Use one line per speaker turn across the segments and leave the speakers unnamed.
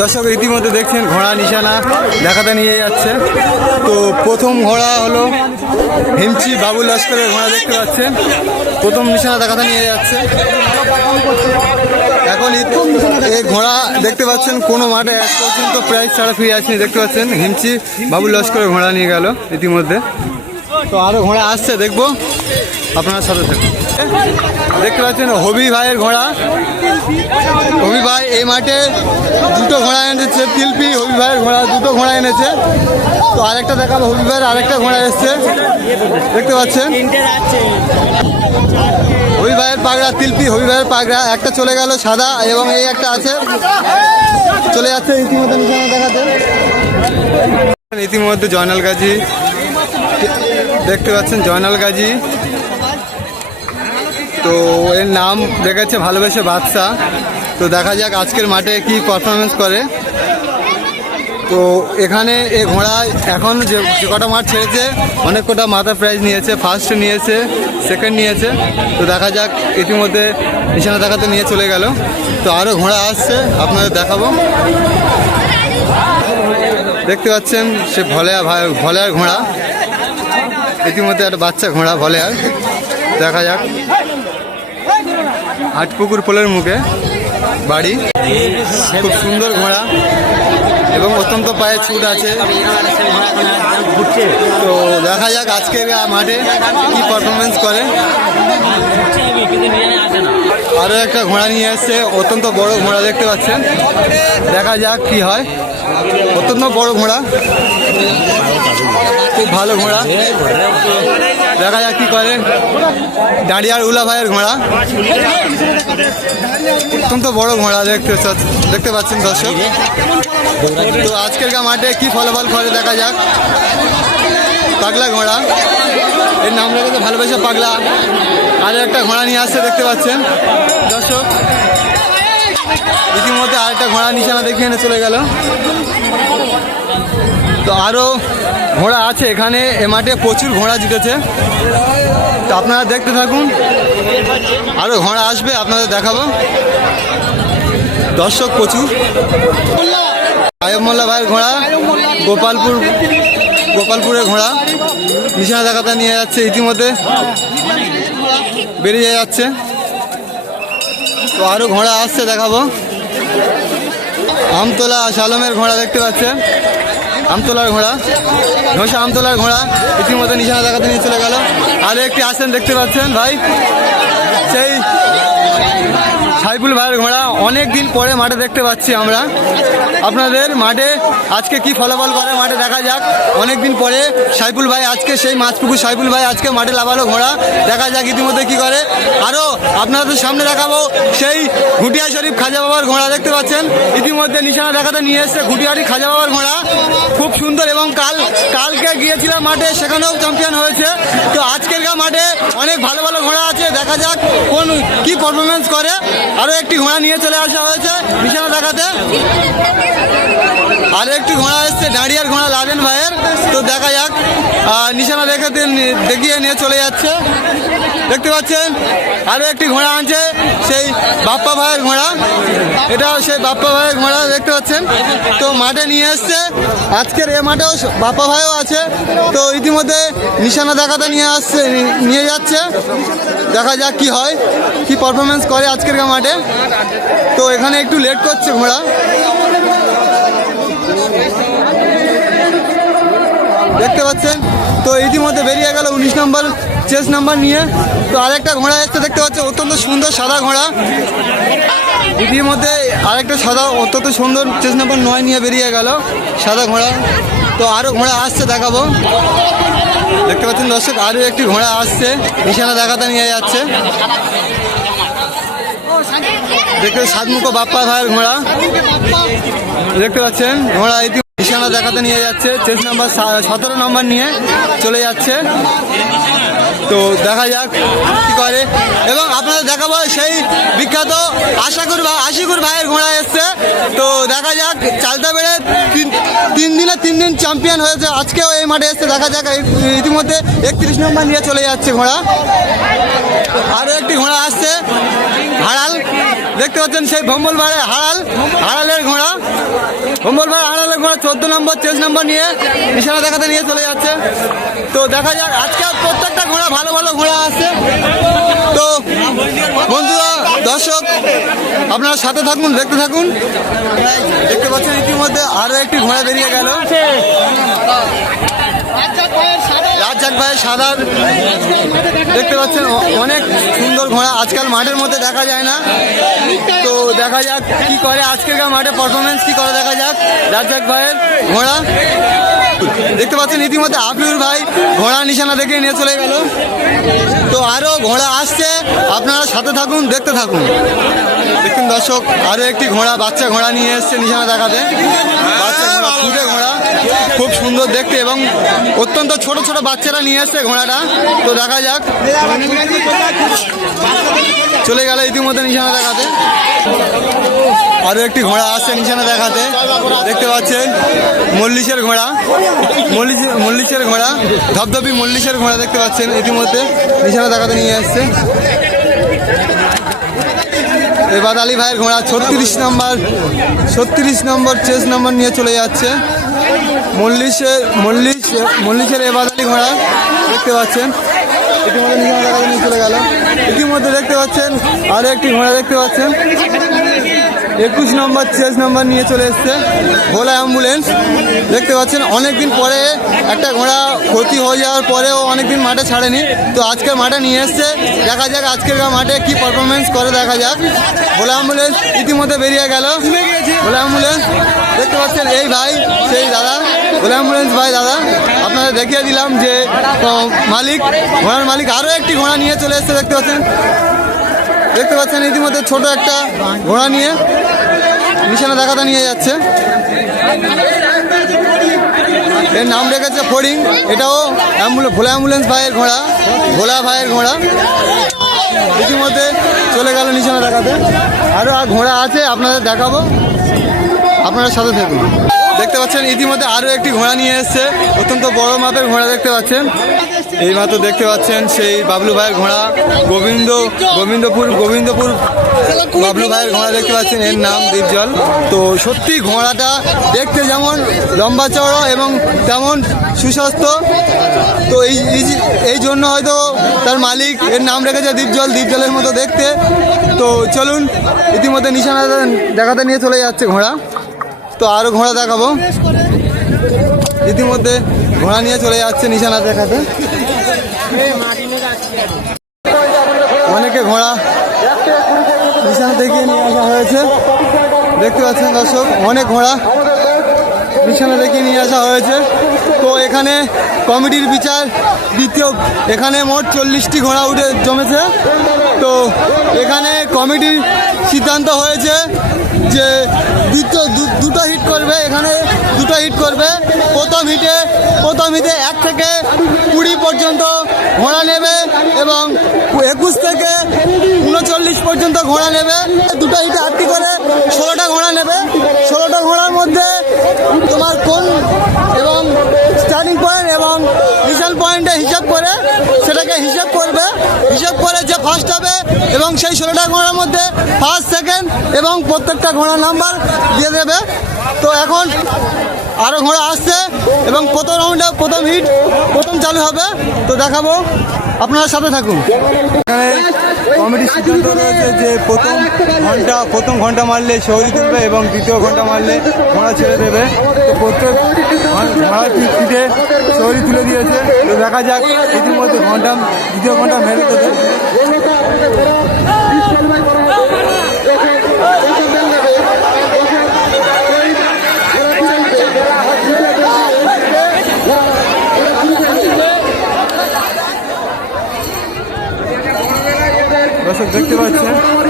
দর্শক ইতিমধ্যে দেখছেন ঘোড়া নিশানা দেখাতে নিয়ে যাচ্ছে। তো প্রথম ঘোড়া হলো হিমচি বাবু লস্করের ঘোড়া দেখতে পাচ্ছেন। প্রথম নিশানা দেখাতে নিয়ে যাচ্ছে। এখন এই ঘোড়া দেখতে পাচ্ছেন, কোনো মাঠে এক পর্যন্ত প্রাইস ছাড়া ফিরে আসেনি। দেখতে পাচ্ছেন, হিমচি বাবু লস্করের ঘোড়া নিয়ে গেল ইতিমধ্যে। তো আরও ঘোড়া আসছে, দেখব। আপনার সাথে থাকুন। দেখতে পাচ্ছেন, হবি ভাইয়ের ঘোড়া। হবি ভাই এই মাঠে দুটো ঘোড়া এনেছে, তিলপি, হবি ভাইয়ের ঘোড়া, দুটো ঘোড়া এনেছে। তো আরেকটা দেখাবো, হবি ভাইয়ের আরেকটা ঘোড়া এসছে। দেখতে পাচ্ছেন? হবি ভাইয়ের পাগড়া, তিলপি, হবি ভাইয়ের পাগড়া, একটা চলে গেল সাদা এবং এই একটা আছে। চলে যাচ্ছে ইতিমধ্যে দেখাতে। ইতিমধ্যে জয়নাল গাজী। দেখতে পাচ্ছেন জয়নাল গাজী। তো এর নাম দেখাচ্ছে ভালোবেসে বাদশা তো দেখা যাক আজকের মাঠে কি পারফরমেন্স করে। তো এখানে এ ঘোড়া এখন যে যে কটা মাঠ ছেড়েছে, অনেক কটা মাথা প্রাইজ নিয়েছে ফার্স্ট নিয়েছে সেকেন্ড নিয়েছে। তো দেখা যাক, ইতিমধ্যে নিশানা দেখাতে নিয়ে চলে গেল। তো আরও ঘোড়া আসছে, আপনাদের দেখাবো। দেখতে পাচ্ছেন, সে ভলেয়া ভাই ভলেয়ার ঘোড়া। ইতিমধ্যে একটা বাচ্চা ঘোড়া, ভলেয়ার। দেখা যাক। হাটপুকুর পোলের মুখে বাড়ি, খুব সুন্দর ঘোড়া এবং অত্যন্ত পায়ে ছুট আছে। তো দেখা যাক আজকে মাঠে কি পারফরমেন্স করে। আরও একটা ঘোড়া নিয়ে এসছে, অত্যন্ত বড় ঘোড়া দেখতে পাচ্ছেন। দেখা যাক কি হয়। অত্যন্ত বড় ঘোড়া। খুব ভালো ঘোড়া। দেখা যাক কি করে। দাঁড়িয়ার উলা ভাইয়ের ঘোড়া। অত্যন্ত বড় ঘোড়া দেখতে দেখতে পাচ্ছেন দর্শক। তো আজকের মাঠে কি ফলাফল করে দেখা যাক। পাগলা ঘোড়া। এর নাম রেখেছে ভালোবাসা পাগলা। আর একটা ঘোড়া নিয়ে আসছে, দেখতে পাচ্ছেন। দর্শক, ইতিমধ্যে আরেকটা ঘোড়া নিশানা দেখে এনে চলে গেল। তো আরও ঘোড়া আছে এখানে, এ মাঠে প্রচুর ঘোড়া জিতেছে। তো আপনারা দেখতে থাকুন আরও ঘোড়া আসবে, আপনাদের দেখাবো। দর্শক প্রচুর। আয়ব মোল্লা ভাইয়ের ঘোড়া, গোপালপুর, গোপালপুরের ঘোড়া। নিশানা দেখাতে নিয়ে যাচ্ছে ইতিমধ্যে। বেরিয়ে যাচ্ছে। তো আরও ঘোড়া আসছে, দেখাবো। আমতলা শালমের ঘোড়া দেখতে পাচ্ছেন আমতলার ঘোড়া ঘোষা আমতলার ঘোড়া, ইতিমধ্যে নিশানা দেখাতে নিয়ে চলে গেল। আর একটি আসেন দেখতে পাচ্ছেন, ভাই। সেই সাইফুল ভাইয়ের ঘোড়া। অনেক দিন পরে মাঠে দেখতে পাচ্ছি আমরা। আপনাদের মাঠে আজকে কি ফলাফল করে মাঠে দেখা যাক। অনেক দিন পরে সাইফুল ভাই আজকে সেই মাছপুকুর সাইফুল ভাই আজকে মাঠে লাভালো ঘোড়া। দেখা যাক ইতিমধ্যে কি করে। আরও আপনাদের সামনে দেখাবো সেই ঘুটিয়া শরীফ খাজা বাবার ঘোড়া, দেখতে পাচ্ছেন? ইতিমধ্যে নিশানা দেখাতে নিয়ে এসছে ঘুটিয়ারি খাজা বাবার ঘোড়া। খুব সুন্দর এবং কাল, কালকে গিয়েছিলাম মাঠে, সেখানেও চ্যাম্পিয়ন হয়েছে। তো আজকের মাঠে অনেক ভালো ভালো ঘোড়া আছে। দেখা যাক কোন, কি পারফরমেন্স করে। আরও একটি ঘোড়া নিয়ে চলে আসা হয়েছে নিশানা দেখাতে। আরও একটি ঘোড়া এসছে দাঁড়িয়ার ঘোড়া লাদেন ভাইয়ের। তো দেখা যাক নিশানা দেখাতে দেখিয়ে নিয়ে চলে যাচ্ছে। দেখতে পাচ্ছেন আরও একটি ঘোড়া আনছে, সেই বাপ্পা ভাইয়ের ঘোড়া। এটাও সেই বাপ্পা ভাইয়ের ঘোড়া, দেখতে পাচ্ছেন? তো মাঠে নিয়ে এসছে। আজকের এ মাঠেও বাপ্পা ভাইও আছে। তো ইতিমধ্যে নিশানা দেখাতে নিয়ে আসছে নিয়ে যাচ্ছে। দেখা যাক কি হয়, কি পারফরমেন্স করে আজকের মাঠে। তো এখানে একটু লেট করছে ঘোড়া। দেখতে পাচ্ছেন? তো ইতিমধ্যে বেরিয়ে গেল উনিশ নম্বর চেস নাম্বার নিয়ে। তো আরেকটা ঘোড়া এসছে, দেখতে পাচ্ছেন? অত্যন্ত সুন্দর সাদা ঘোড়া। ইতিমধ্যে আরেকটা সাদা, অত্যন্ত সুন্দর চেস নাম্বার নয় নিয়ে বেরিয়ে গেল সাদা ঘোড়া। তো আরও ঘোড়া আসছে দেখাবো। দেখতে পাচ্ছেন দর্শক আরও একটি ঘোড়া আসছে। নিশানা দেখাতে নিয়ে যাচ্ছে। দেখতে সাতমুখো বাপ্পা ভাইয়ের ঘোড়া। দেখতে পাচ্ছেন, ঘোড়া ইতি নিশানা দেখাতে নিয়ে যাচ্ছে। চেস নাম্বার সতেরো নম্বর নিয়ে চলে যাচ্ছে। তো দেখা যাক কি করে। এবং আপনাদের দেখাবো সেই বিখ্যাত আশাকুর ভাই আশিকুর ভাইয়ের ঘোড়া এসছে। তো দেখা যাক, চালতা তিন দিনে তিন দিন চ্যাম্পিয়ন হয়েছে। আজকেও এই মাঠে এসে দেখা যাক ইতিমধ্যে একত্রিশ নম্বর নিয়ে চলে যাচ্ছে ঘোড়া। আরও একটি ঘোড়া আসছে হাড়াল দেখতে পাচ্ছেন সেই ভম্বল হাড়াল হাড়ালের ঘোড়া। ভাই আড়ালে ঘোড়া চোদ্দ নম্বর, তেইশ নম্বর নিয়ে নিশানা দেখাতে নিয়ে চলে যাচ্ছে। তো দেখা যাক, আজকে প্রত্যেকটা ঘোড়া ভালো ভালো ঘোড়া আছে। বন্ধুরা, দর্শক, আপনারা সাথে থাকুন, দেখতে থাকুন। দেখতে পাচ্ছেন, ইতিমধ্যে আরও একটি ঘোড়া বেরিয়ে গেল। রাজ্জাক ভাইয়ের সাদার দেখতে পাচ্ছেন, অনেক সুন্দর ঘোড়া। আজকাল মাঠের মধ্যে দেখা যায় না। তো দেখা যাক কি করে আজকের মাঠে পারফরমেন্স কি করে দেখা যাক রাজ্জাক ভাইয়ের ঘোড়া। দেখতে পাচ্ছেন, ইতিমধ্যে আফিউর ভাই ঘোড়া নিশানা দেখে নিয়ে চলে গেল। তো আরও ঘোড়া আসছে, আপনারা সাথে থাকুন, দেখতে থাকুন। দেখুন দর্শক, আরও একটি ঘোড়া, বাচ্চা ঘোড়া নিয়ে এসছে নিশানা দেখাতে। ঘোড়া। খুব সুন্দর দেখতে এবং অত্যন্ত ছোট ছোট বাচ্চারা নিয়ে এসছে ঘোড়াটা। তো দেখা যাক। চলে গেল ইতিমধ্যে নিশানা দেখাতে। আরও একটি ঘোড়া আসছে নিশানা দেখাতে। দেখতে পাচ্ছেন? মল্লিশের ঘোড়া। মল্লিশ মল্লিশের ঘোড়া। ধবধবি মল্লিশের ঘোড়া দেখতে পাচ্ছেন ইতিমধ্যে নিশানা দেখাতে নিয়ে আসছে। এবার আলী ভাইয়ের ঘোড়া ছত্রিশ নম্বর ছত্রিশ নম্বর, চেস নম্বর নিয়ে চলে যাচ্ছে। মল্লিশের মল্লিশ মল্লিশের এবার আলী ঘোড়া দেখতে পাচ্ছেন। ইতিমধ্যে নিয়ে চলে গেল। ইতিমধ্যে দেখতে পাচ্ছেন আরও একটি ঘোড়া দেখতে পাচ্ছেন। একুশ নম্বর চেস নম্বর নিয়ে চলে এসছে ভোলা অ্যাম্বুলেন্স। দেখতে পাচ্ছেন, অনেকদিন পরে একটা ঘোড়া ক্ষতি হয়ে যাওয়ার পরেও অনেকদিন মাঠে ছাড়েনি। তো আজকের মাঠে নিয়ে এসছে, দেখা যাক আজকের মাঠে কি পারফরমেন্স করে, দেখা যাক। ভোলা অ্যাম্বুলেন্স ইতিমধ্যে বেরিয়ে গেল। ভোলা অ্যাম্বুলেন্স, দেখতে পাচ্ছেন, এই ভাই, সেই দাদা। ভোলা অ্যাম্বুলেন্স ভাই, দাদা, আপনাদের দেখিয়ে দিলাম যে মালিক, ঘোড়ার মালিক আরও একটি ঘোড়া নিয়ে চলে এসছে, দেখতে পাচ্ছেন। দেখতে পাচ্ছেন ইতিমধ্যে ছোট একটা ঘোড়া নিয়ে নিশানা দেখাতে নিয়ে যাচ্ছে। এর নাম রেখেছে ফড়িং। এটাও ভোলা অ্যাম্বুলেন্স ভাইয়ের ঘোড়া, ভোলা ভাইয়ের ঘোড়া। ইতিমধ্যে চলে গেল নিশানা দেখাতে আরও আর ঘোড়া আছে, আপনাদের দেখাবো। আপনারা সাথে থাকুন। দেখতে পাচ্ছেন, ইতিমধ্যে আরও একটি ঘোড়া নিয়ে এসছে। অত্যন্ত বড় মাপের ঘোড়া দেখতে পাচ্ছেন। এই মাত্র দেখতে পাচ্ছেন সেই বাবলু ভাইয়ের ঘোড়া। গোবিন্দ, গোবিন্দপুর গোবিন্দপুর বাবলু ভাইয়ের ঘোড়া দেখতে পাচ্ছেন, এর নাম দীপজল। তো সত্যি ঘোড়াটা দেখতে যেমন লম্বা চড়ো এবং তেমন সুস্বাস্থ্য। তো এই এই জন্য হয়তো তার মালিক এর নাম রেখেছে দীপজল, দীপজলের মতো দেখতে। তো চলুন, ইতিমধ্যে নিশানা দেখাতে নিয়ে চলে যাচ্ছে ঘোড়া। তো আরও ঘোড়া দেখাবো। ইতিমধ্যে ঘোড়া নিয়ে চলে যাচ্ছে নিশানা দেখাতে। অনেকে ঘোড়া নিশানা দেখিয়ে নিয়ে আসা হয়েছে। দেখতে পাচ্ছেন দর্শক, অনেক ঘোড়া নিশানা দেখিয়ে নিয়ে আসা হয়েছে। তো এখানে কমিটির বিচার দ্বিতীয়, এখানে মোট চল্লিশটি ঘোড়া উঠে জমেছে। তো এখানে কমিটির সিদ্ধান্ত হয়েছে যে দ্বিতীয় দুটো হিট করবে, এখানে দুটো হিট করবে। প্রথম হিটে প্রথম হিটে এক থেকে কুড়ি পর্যন্ত ঘোড়া নেবে এবং একুশ থেকে উনচল্লিশ পর্যন্ত ঘোড়া নেবে। দুটো হিটে আটটি করে, ষোলোটা ঘোড়া নেবে। ষোলোটা ঘোড়ার মধ্যে তোমার কোন এবং স্টার্টিং পয়েন্ট এবং মিশন হিসাব করে, সেটাকে হিসাব করবে। হিসাব করে যে ফার্স্ট হবে এবং সেই ষোলোটা ঘোড়ার মধ্যে ফার্স্ট সেকেন্ড এবং প্রত্যেকটা ঘোড়ার নাম্বার দিয়ে দেবে। তো এখন আরও ঘোড়া আসছে এবং প্রথম রাউন্ডে প্রথম হিট প্রথম চালু হবে। তো দেখাবো। আপনারা সাথে থাকুন। কমিটির সিদ্ধান্ত রয়েছে যে প্রথম ঘণ্টা প্রথম ঘণ্টা মারলে শহরি তুলবে এবং দ্বিতীয় ঘণ্টা মারলে ঘোড়া ছেড়ে দেবে। তো প্রত্যেক ঘোড়া পিঠে শহরি তুলে দিয়েছে। তো দেখা যাক, ইতিমধ্যে ঘণ্টা, দ্বিতীয় ঘণ্টা মেরে দেবে। দর্শক দেখতে পাচ্ছেন।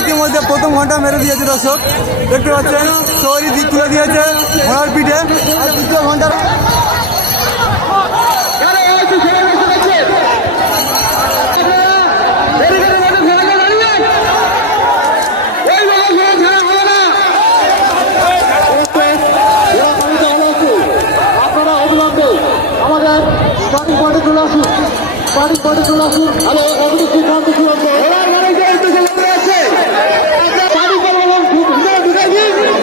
ইতিমধ্যে প্রথম ঘণ্টা মেরে দিয়েছে দর্শক। দেখতে পাচ্ছেন সৌরি দিক তুলে দিয়েছে ঘোড়ার পিঠে। আর দ্বিতীয় ঘণ্টা
আপনারা অবিলম্বে আমাদের স্টার্টিং পয়েন্টে চলে আসুন। স্টার্টিং পয়েন্টে চলে আসুন। অভিজিৎ সিদ্ধান্ত চূড়ান্ত।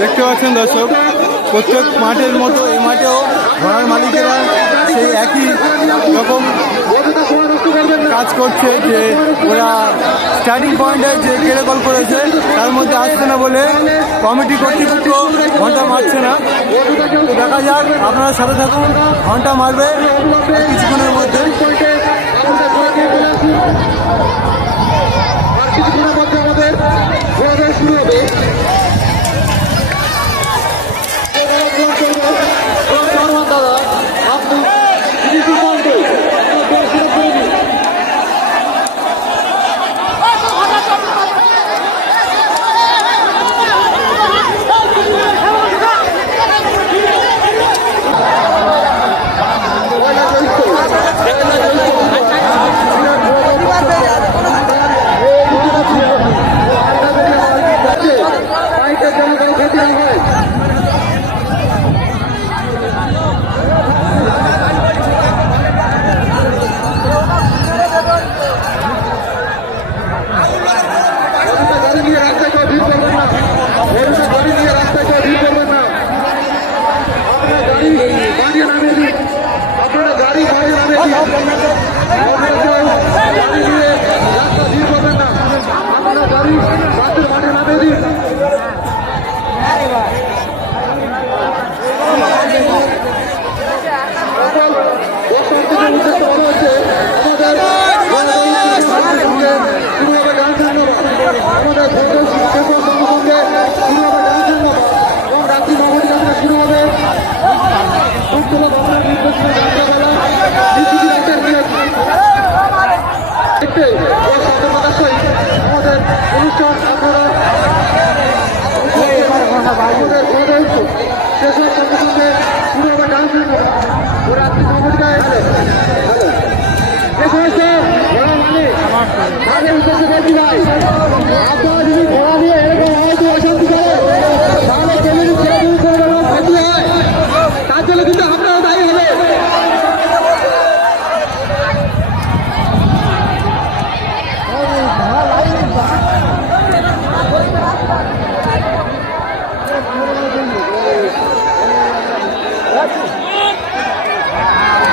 দেখতে পাচ্ছেন দর্শক, প্রত্যেক মাঠের মতো এই মাঠেও ঘোড়ার মালিকেরা সেই একই রকম কাজ করছে যে ওরা স্টার্টিং পয়েন্টে যে কেড়ে কল করেছে, তার মধ্যে আসছে না বলে কমিটি কর্তৃপক্ষ ঘণ্টা মারছে না। দেখা যাক, আপনারা সাথে থাকুন, ঘণ্টা মারবে কিছুক্ষণের মধ্যে।
কিছুক্ষণের মধ্যে আমাদের শুরু হবে। দাদা আপনি সিদ্ধান্ত শুরু করে দিন বাইকের জন্য কোনো ক্ষতি না হয় ওদিকে গাড়ি নিয়ে রাস্তায় কেউ ভিড় করবেন না ওদিকে গাড়ি নিয়ে রাস্তায় কেউ ভিড় করবেন না আপনারা গাড়ি বাড়িয়ে নামিয়ে দিন আপনারা গাড়ি বাড়িয়ে নামিয়ে দিন ওদিকে কেউ গাড়ি নিয়ে রাস্তা ভিড় করবেন না আপনারা গাড়ি রাস্তার মাঠে নামিয়ে দিন সকল দর্শকদের উদ্দেশ্য বলা হচ্ছে আমাদের শুরু হবে ডান্স আমাদের শেষ হওয়ার সঙ্গে সঙ্গে শুরু হবে ডান্স এবং রাত্রি নগরী যাত্রা শুরু হবে উত্তলা ভবনের নির্দেশনা যাত্রাবেলা নিশ্চিত রাখতে দেখতে ও সতর্কতার সহিত আমাদের অনুষ্ঠান আপনারা আমাদের ঘরে শেষ হওয়ার সঙ্গে সঙ্গে শুরু হবে ডান্স ও রাত্রি নগরীটায় হ্যালো শেষ হয়েছে ঘোড়া মানে তাদের উদ্দেশ্যে ভাই। আপনারা যদি ঘোড়া নিয়ে এরকম হয়তো অশান্তি করে তাহলে কেমিনি ছেড়ে দিন করে দেওয়ার ক্ষতি হয় তার জন্য কিন্তু আপনারা দায়ী হবে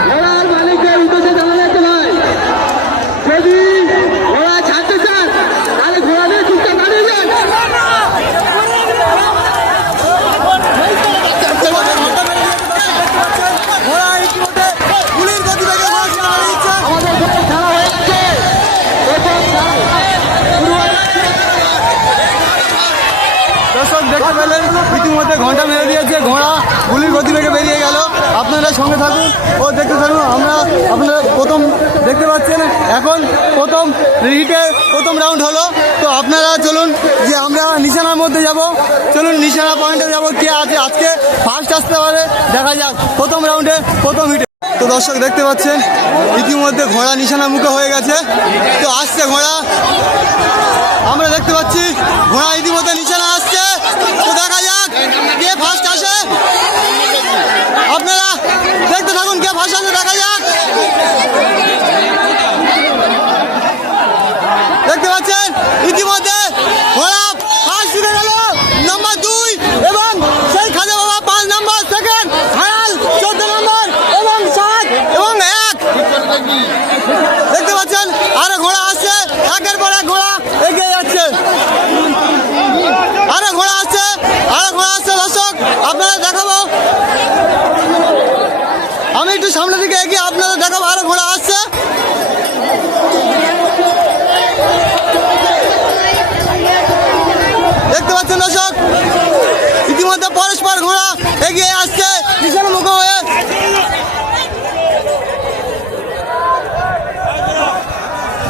ঘোড়ার মালিকের উদ্দেশ্যে জানা যাচ্ছে ভাই যদি ঘোড়া ছাড়তে চান তাহলে ঘোড়া নিয়ে চুপচাপ দাঁড়িয়ে যান
ঘোড়া ইতিমধ্যে গুলির গতিবেগে ঘোড়া সামনে দিচ্ছে।
আমাদের ঘোড়া ছাড়া হয়ে গেছে প্রথম ছাড়া শুরু হয়ে গেছে
দর্শক দেখতে পেলেন ইতিমধ্যে ঘণ্টা মেরে দিয়েছে ঘোড়া গুলির গতিবেগে বেরিয়ে গেল আপনারা সঙ্গে থাকুন ও দেখতে থাকুন, আমরা আপনারা প্রথম দেখতে পাচ্ছেন, এখন প্রথম হিটে প্রথম রাউন্ড হলো। তো আপনারা চলুন, যে আমরা নিশানার মধ্যে যাব, চলুন নিশানা পয়েন্টে যাব, কে আছে আজকে ফার্স্ট আসতে পারে, দেখা যাক, প্রথম রাউন্ডে প্রথম হিটে তো দর্শক দেখতে পাচ্ছেন, ইতিমধ্যে ঘোড়া নিশানা মুখে হয়ে গেছে। তো আসছে ঘোড়া। আমরা দেখতে পাচ্ছি, ঘোড়া ইতিমধ্যে নিশানা আসছে তো দেখা যাক কে ফার্স্ট আসে আপনারা দেখতে থাকুন কে ফার্স্ট আসে দেখা যাক দেখতে পাচ্ছেন ইতিমধ্যে ঘোড়া ফার্স্ট জিতে গেল নাম্বার দুই এবং সেই খাজা বাবা পাঁচ নাম্বার সেকেন্ড হায়াল চোদ্দ নম্বর এবং সাত এবং এক দেখতে পাচ্ছেন আরও ঘোড়া আসছে একের পর এক ঘোড়া এগিয়ে যাচ্ছে আরও ঘোড়া আসছে আরও ঘোড়া আসছে দর্শক আপনারা দেখাবো আমি একটু সামনের দিকে এগিয়ে আপনাদের দেখাবো আরও ঘোড়া আসছে দেখতে পাচ্ছেন দর্শক ইতিমধ্যে পরস্পর ঘোড়া এগিয়ে আসছে। পিছনে মুখ হয়ে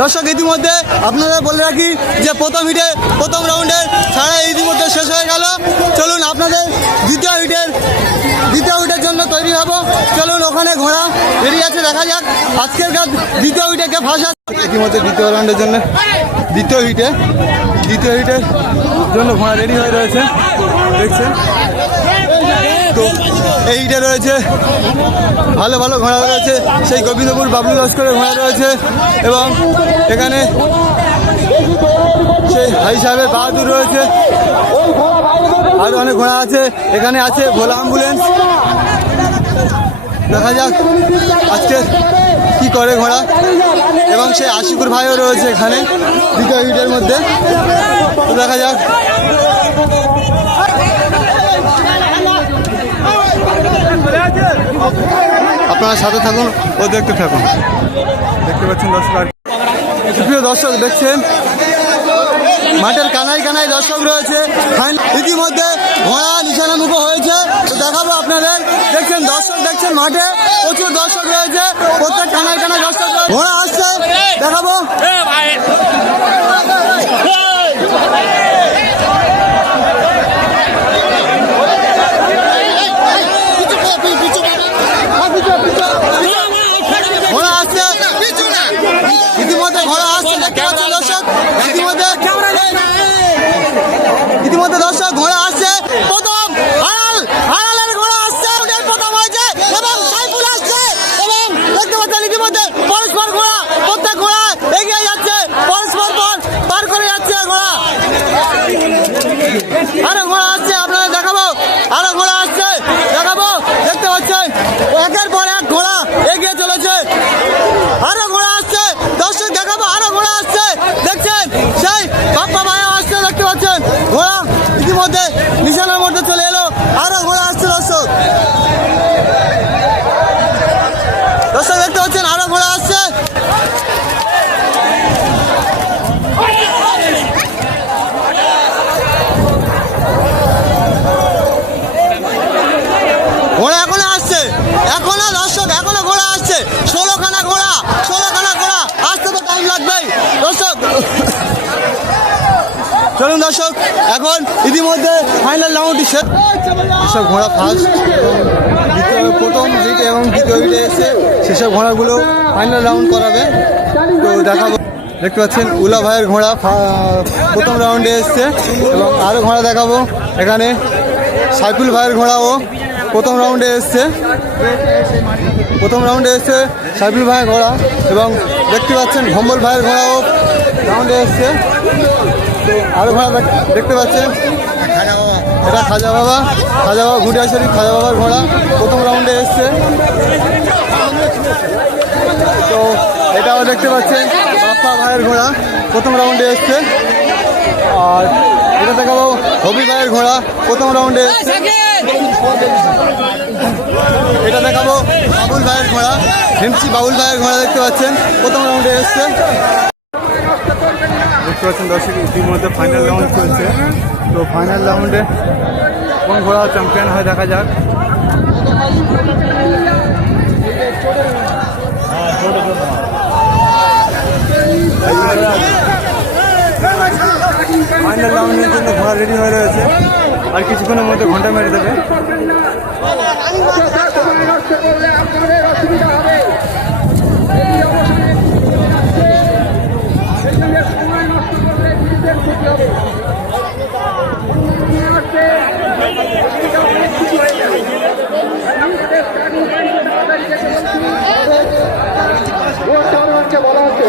দর্শক, ইতিমধ্যে আপনারা বলে রাখি যে প্রথম হিটে, প্রথম রাউন্ডে ছাড়া ইতিমধ্যে শেষ হয়ে গেল। চলুন আপনাদের দ্বিতীয় হিটের দ্বিতীয় উইটের জন্য তৈরি হব। চলুন ওখানে ঘোড়া বেরিয়ে আছে দেখা যাক আজকের কাজ দ্বিতীয় উইটে কে ফাঁসা ইতিমধ্যে দ্বিতীয় রাউন্ডের জন্য দ্বিতীয় হিটে দ্বিতীয় হিটের জন্য ঘোড়া রেডি হয়ে রয়েছে। দেখছেন? তো এই হিটে রয়েছে। ভালো ভালো ঘোড়া রয়েছে। সেই গোবিন্দপুর বাবলু লস্করের ঘোড়া রয়েছে এবং এখানে সেই হাই সাহেবের বাহাদুর রয়েছে। আরও অনেক ঘোড়া আছে। এখানে আছে ভোলা অ্যাম্বুলেন্স। দেখা যাক আজকে কি করে ঘোড়া। এবং সেই আশিকুর ভাইও রয়েছে এখানে দ্বিতীয় হিটের মধ্যে। দেখা যাক। আপনারা সাথে থাকুন ও দেখতে থাকুন। দেখতে পাচ্ছেন দর্শক দর্শক, দেখছেন? মাঠের কানায় কানায় দর্শক রয়েছে। ইতিমধ্যে ঘোড়া নিশানা মুখো হয়েছে। দেখাবো আপনাদের। দেখছেন দর্শক, দেখছেন মাঠে প্রচুর দর্শক রয়েছে। প্রত্যেক কানায় কানায় দর্শক। ঘোড়া আসছে। দেখাবো ঘোড়া আসছে ইতিমধ্যে ঘোড়া আসছে দেখতে পাচ্ছেন দর্শক ইতিমধ্যে ইতিমধ্যে দর্শক ঘোড়া আসছে প্রথম হারাল হারালের ঘোড়া আসছে ওটাই প্রথম হয়েছে এবং সাইফুল আসছে এবং দেখতে পাচ্ছেন ইতিমধ্যে পরস্পর ঘোড়া প্রত্যেক ঘোড়া এগিয়ে যাচ্ছে পরস্পর পর পার করে যাচ্ছে ঘোড়া আরও ঘোড়া আসছে আপনারা দেখাবো আরও ঘোড়া আসছে দেখাবো দেখতে পাচ্ছেন একের পর এক ঘোড়া এগিয়ে চলেছে আরও ঘোড়া আসছে দর্শক দেখাবো আরও ঘোড়া আসছে দেখছেন সেই বাপ্পা ভাইও আসছে দেখতে পাচ্ছেন ঘোড়া ইতিমধ্যে নিশানার মধ্যে চলে এলো আরও ঘোড়া আসছে দর্শক দর্শক দেখতে পাচ্ছেন আরও ঘোড়া আসছে ঘোড়া এখনও আসছে এখনও দর্শক এখনও ঘোড়া আসছে ষোলোখানা ঘোড়া ষোলোখানা ঘোড়া আসতে তো টাইম লাগবেই দর্শক চলুন দর্শক, এখন ইতিমধ্যে ফাইনাল রাউন্ডটি শেষ। সেসব ঘোড়া ফার্স্ট দ্বিতীয় প্রথম হিট এবং দ্বিতীয় হিটে এসে সেসব ঘোড়াগুলো ফাইনাল রাউন্ড করাবে। তো দেখাবো, দেখতে পাচ্ছেন উলা ভাইয়ের ঘোড়া প্রথম রাউন্ডে এসছে। এবং আরও ঘোড়া দেখাবো, এখানে সাইফুল ভাইয়ের ঘোড়াও প্রথম রাউন্ডে এসছে। প্রথম রাউন্ডে এসছে সাইফুল ভাইয়ের ঘোড়া এবং দেখতে পাচ্ছেন ভম্বল ভাইয়ের ঘোড়াও রাউন্ডে এসছে। আরও ঘোড়া দেখ- দেখতে পাচ্ছেন? এটা খাজা বাবা খাজা বাবা ঘুটিয়া শরীফ খাজা বাবার ঘোড়া। প্রথম রাউন্ডে এসছে। তো এটাও দেখতে পাচ্ছেন, বাপ্পা ভাইয়ের ঘোড়া, প্রথম রাউন্ডে এসছে। আর এটা দেখাবো হবি ভাইয়ের ঘোড়া, প্রথম রাউন্ডে এসছে। এটা দেখাবো বাবুল ভাইয়ের ঘোড়া হেমসি বাবুল ভাইয়ের ঘোড়া দেখতে পাচ্ছেন, প্রথম রাউন্ডে এসছে। পাচ্ছেন দর্শক, ইতিমধ্যে ফাইনাল রাউন্ড চলছে। তো ফাইনাল রাউন্ডে কোন ঘোড়া চ্যাম্পিয়ন হয় দেখা যাক। ফাইনাল রাউন্ডের জন্য ঘোড়া রেডি হয়ে রয়েছে। আর কিছুক্ষণের মধ্যে ঘণ্টা মেরে দেবে
সময় নষ্ট করলে আপনাদের অসুবিধা হবে এই অবসরে এই জন্য সময় নষ্ট করলে নিজেদের ক্ষতি হবে সময় নষ্টে অসুবিধা অনেক কিছু হয়ে যাবে তাই আমাদের স্টাডি তাড়াতাড়ি যেতে বলছি ভোট চালানোকে বলা হচ্ছে বলা হচ্ছে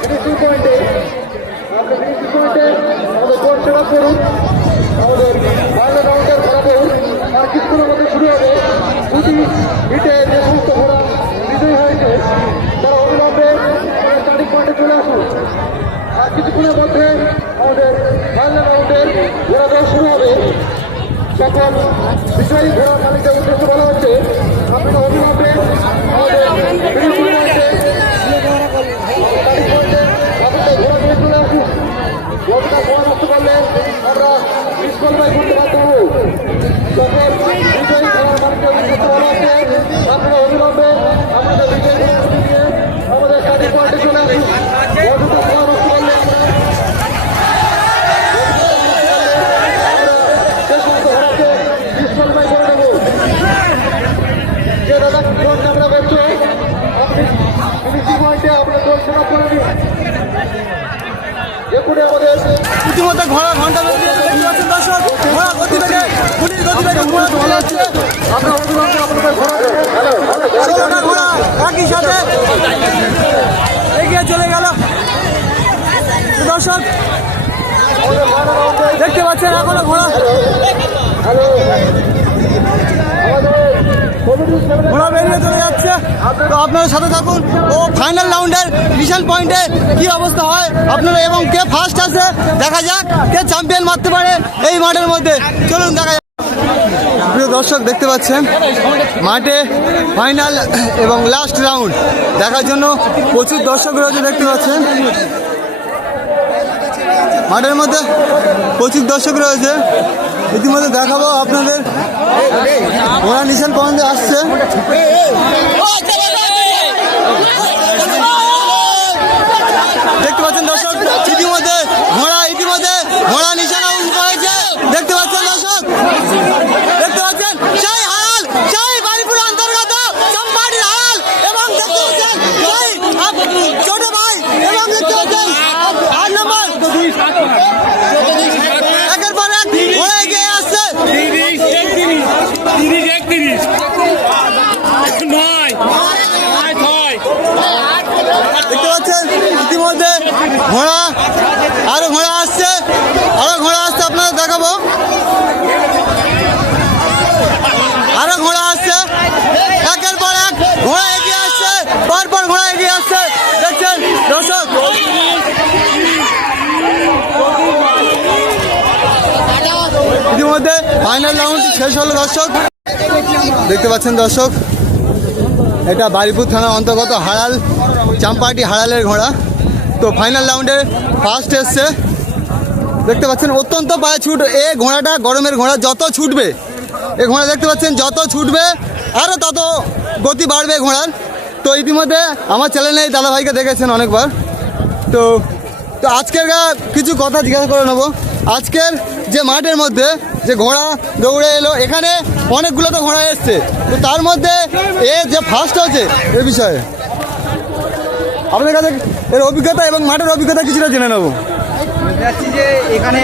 ফিনিশিং পয়েন্টে আপনি ফিনিশিং পয়েন্টে আমাদের ভোট সেবা করুন আর কিছুক্ষণের মধ্যে শুরু হবে দুটি হিটে যে সমস্ত ঘোড়া বিজয়ী হয়েছে তারা অবিলম্বে পয়েন্টে চলে আসুন। আর কিছুক্ষণের মধ্যে আমাদের ফাইনাল রাউন্ডের ঘোড়া দেওয়া শুরু হবে। সকল বিজয়ী ঘোড়া মালিকের উদ্দেশ্যে বলা হচ্ছে, আপনারা অবিলম্বে আমাদের আমাদের চলে আসুন অযথা সময় নষ্ট করলে আমরা শেষ মতো ঘোড়াকে ডিসকোয়ালিফাই করে দেবো যে দাদা কোন আমরা করছ আপনি ফিনিশিং পয়েন্টে আপনার দল সেট করে দিন এরপরে আমাদের
ইতিমধ্যে ঘোড়া ঘণ্টা বেজে গেছে, দেখতে পাচ্ছেন দর্শক ঘোড়া গতিবেগে গুলির গতিবেগে ঘোড়া চলে যাচ্ছে
আপনার অভিভাবক আপনাদের ঘোড়া হ্যালো
ঘোড়া একই সাথে এগিয়ে চলে গেল। দর্শক, দেখতে পাচ্ছেন এখনও ঘোড়া। ঘোড়া বেরিয়ে চলে যাচ্ছে। তো আপনারা সাথে থাকুন। ও ফাইনাল রাউন্ডের মিশন পয়েন্টে কি অবস্থা হয়? আপনারা এবং কে ফার্স্ট আছে? দেখা যাক, কে চ্যাম্পিয়ন মারতে পারে এই মাঠের মধ্যে। চলুন, দেখা যাক। প্রিয় দর্শক, দেখতে পাচ্ছেন? মাঠে ফাইনাল এবং লাস্ট রাউন্ড দেখার জন্য প্রচুর দর্শক রয়েছে, দেখতে পাচ্ছেন? মাঠের মধ্যে প্রচুর দর্শক রয়েছে। ইতিমধ্যে দেখাবো আপনাদের। ওরা নিশান পয়েন্টে আসছে। দেখতে পাচ্ছেন দর্শক, ইতিমধ্যে, ঘোড়া ইতিমধ্যে, ঘোড়া নিশানা উঠে পড়েছে দেখতে পাচ্ছেন দর্শক দেখতে পাচ্ছেন সেই হাল সেই বাড়িপুর অন্তর্গত চম্পাটির হাল এবং দেখতে পাচ্ছেন সেই আপ- ছোট ভাই এবং দেখতে পাচ্ছেন আট নম্বর একের পর এক ঘোড়া এগিয়ে আসছে
তিরিশ একত্রিশ তিরিশ একত্রিশ নয় নয় ছয়
দেখতে পাচ্ছেন ইতিমধ্যে ঘোড়া, আরও ঘোড়া আসছে, আরও ঘোড়া আসছে, আপনাদের দেখাবো। আরও ঘোড়া আসছে। একের পর এক ঘোড়া এগিয়ে আসছে, পর পর ঘোড়া এগিয়ে আসছে। দেখছেন, দর্শক? ইতিমধ্যে ফাইনাল রাউন্ডটি শেষ হলো, দর্শক। দেখতে পাচ্ছেন, দর্শক? এটা বারিপুর থানার অন্তর্গত হাড়াল চাম্পাটি হাড়ালের ঘোড়া। তো ফাইনাল রাউন্ডে ফার্স্ট এসছে। দেখতে পাচ্ছেন, অত্যন্ত পায়ে ছুট, এ ঘোড়াটা গরমের ঘোড়া, যত ছুটবে, এ ঘোড়া দেখতে পাচ্ছেন, যত ছুটবে আরও তত গতি বাড়বে ঘোড়ার। তো ইতিমধ্যে আমার চ্যানেলে এই দাদাভাইকে দেখেছেন অনেকবার। তো তো আজকের কিছু কথা জিজ্ঞাসা করে নেব। আজকের যে মাঠের মধ্যে যে ঘোড়া দৌড়ে এলো, এখানে অনেকগুলো তো ঘোড়া এসছে। তো তার মধ্যে এ যে ফার্স্ট হয়েছে এ বিষয়ে। আপনাদের কাছে এর অভিজ্ঞতা এবং মাঠের অভিজ্ঞতা কিছুটা জেনে নেব।
যাচ্ছি যে এখানে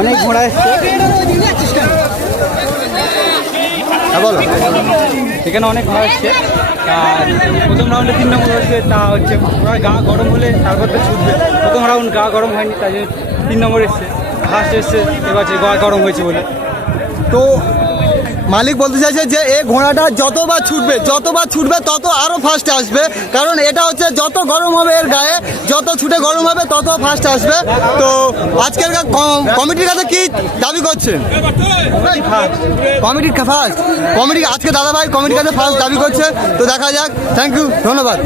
অনেক ঘোড়া এসছে।
হ্যাঁ বলো।
এখানে অনেক ঘোড়া এসছে। আর প্রথম রাউন্ডে তিন নম্বর হচ্ছে তা হচ্ছে ঘোড়ার গা গরম হলে তারপর তো ছুটবে। প্রথম রাউন্ড গা গরম হয়নি তাই জন্য তিন নম্বর এসছে। ফার্স্ট এসছে এবার গা গরম হয়েছে বলে।
তো মালিক বলতে চাইছে যে এই ঘোড়াটা যতবার ছুটবে যতবার ছুটবে, তত আরও ফার্স্ট আসবে। কারণ এটা হচ্ছে যত গরম হবে এর গায়ে, যত ছুটে গরম হবে, তত ফার্স্ট আসবে। তো আজকের কমিটির কাছে কি দাবি করছেন? কমিটির ফার্স্ট কমিটি আজকে দাদা ভাই কমিটির কাছে ফার্স্ট দাবি করছে। তো দেখা যাক। থ্যাংক ইউ ধন্যবাদ।